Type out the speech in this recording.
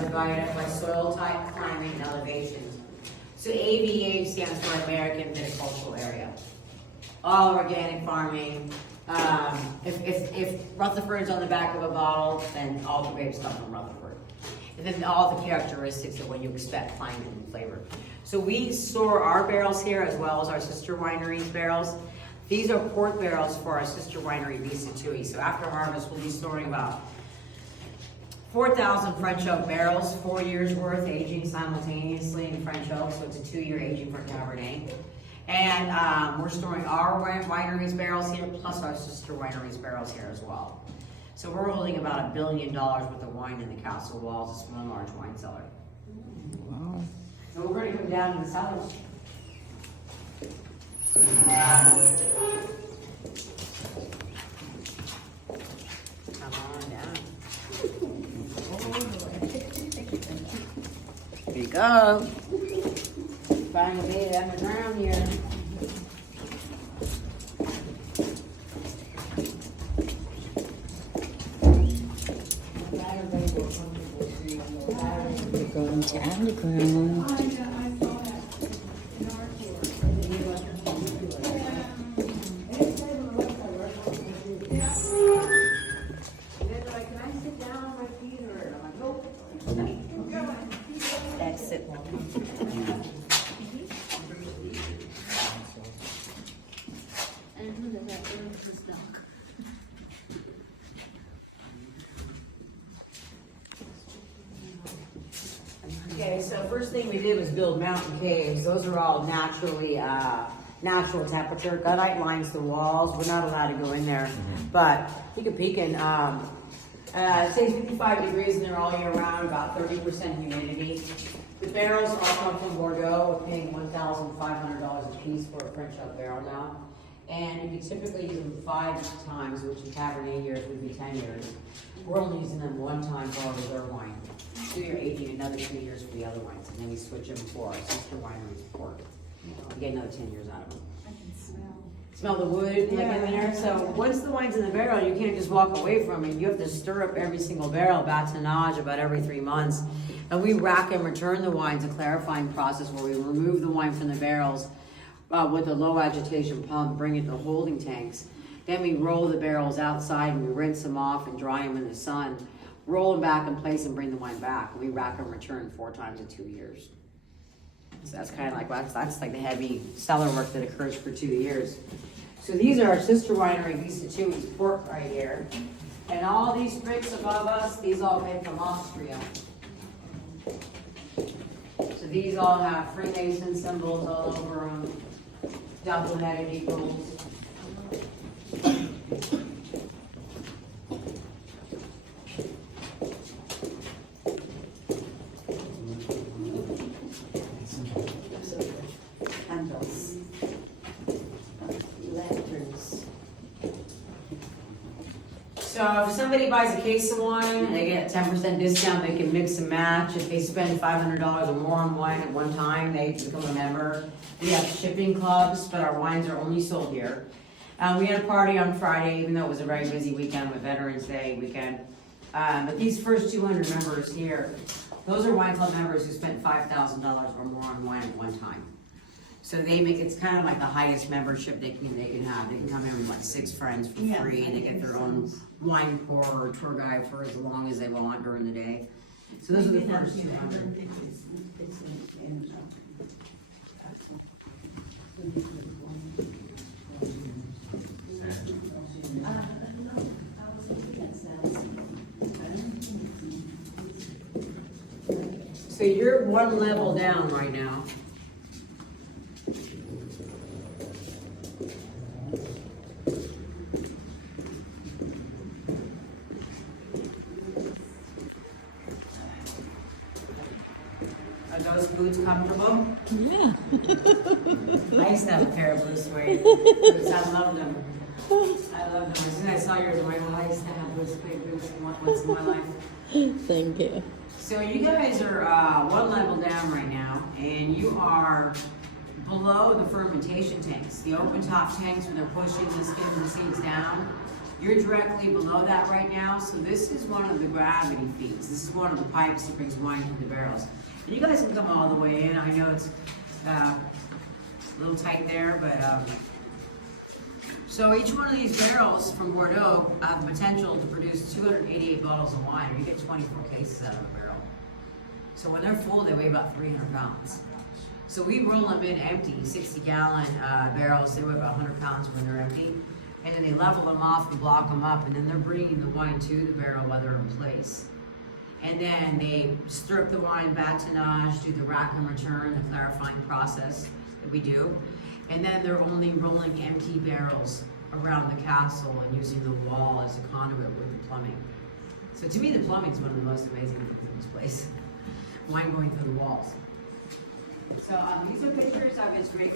divided up by soil type, climate, and elevations. So AVA stands for American Viticultural Area. All organic farming. If Rutherford's on the back of a bottle, then all the grapes come from Rutherford. And then all the characteristics of what you expect, climate and flavor. So we store our barrels here as well as our sister wineries' barrels. These are port barrels for our sister winery, Visa Tui. So after harvest, we'll be storing about 4,000 French oak barrels, 4 years worth aging simultaneously in French oak, so it's a 2-year aging for Cabernet. And we're storing our wineries barrels here, plus our sister wineries barrels here as well. So we're holding about $1 billion worth of wine in the castle walls. It's one large wine cellar. Wow. So we're going to come down to the cellars. Come on down. Here you go. Finally made it underground here. We're going to underground. That's it. Okay, so first thing we did was build mountain caves. Those are all naturally, natural temperature. Gunite lines the walls. We're not allowed to go in there, but you can peek in. It stays 55 degrees in there all year round, about 30% humidity. The barrels all come from Bordeaux. We're paying $1,500 a piece for a French oak barrel now. And you can typically use them 5 times, which in Cabernet years would be 10 years. We're only using them 1 time for our reserve wine. 2-year aging, another 2 years for the other wines. And then we switch them for our sister wineries port. We get another 10 years out of them. I can Smell the wood like in there. So once the wine's in the barrel, you can't just walk away from it. You have to stir up every single barrel, batonnage about every 3 months. And we rack and return the wines, a clarifying process where we remove the wine from the barrels with a low agitation pump, bring it to the holding tanks. Then we roll the barrels outside and we rinse them off and dry them in the sun. Roll them back in place and bring the wine back. And we rack and return 4 times in 2 years. So that's kind of like, that's like the heavy cellar work that occurs for 2 years. So these are our sister winery, Visa Tui's port right here. And all these bricks above us, these all came from Austria. So these all have Freemason symbols all over them, double-headed eagles. Candles. Lanterns. So if somebody buys a case of wine, they get a 10% discount. They can mix and match. If they spend $500 or more on wine at one time, they become a member. We have shipping clubs, but our wines are only sold here. We had a party on Friday, even though it was a very busy weekend with Veterans Day weekend. But these first 200 members here, those are wine club members who spent $5,000 or more on wine at one time. So they make, it's kind of like the highest membership they can have. They can come in with like 6 friends for free. They get their own wine pourer or tour guide for as long as they want during the day. So those are the first 200. So you're one level down right now. Are those boots comfortable? Yeah. I used to have a pair of blue suede boots. I love them. I love them. As soon as I saw yours, I'm like, I used to have blue suede boots once in my life. Thank you. So you guys are one level down right now, and you are below the fermentation tanks. The open top tanks where they're pushing the skin and the seeds down. You're directly below that right now, so this is one of the gravity feeds. This is one of the pipes that brings wine into the barrels. And you guys can come all the way in. I know it's a little tight there, but so each one of these barrels from Bordeaux have the potential to produce 288 bottles of wine, or you get 24 cases out of a barrel. So when they're full, they weigh about 300 pounds. So we roll them in empty, 60-gallon barrels. They weigh about 100 pounds when they're empty. And then they level them off and block them up, and then they're bringing the wine to the barrel while they're in place. And then they stir up the wine, batonnage, do the rack and return, the clarifying process that we do. And then they're only rolling empty barrels around the castle and using the wall as a conduit with the plumbing. So to me, the plumbing is one of the most amazing things in this place. Wine going through the walls. So these are pictures of his great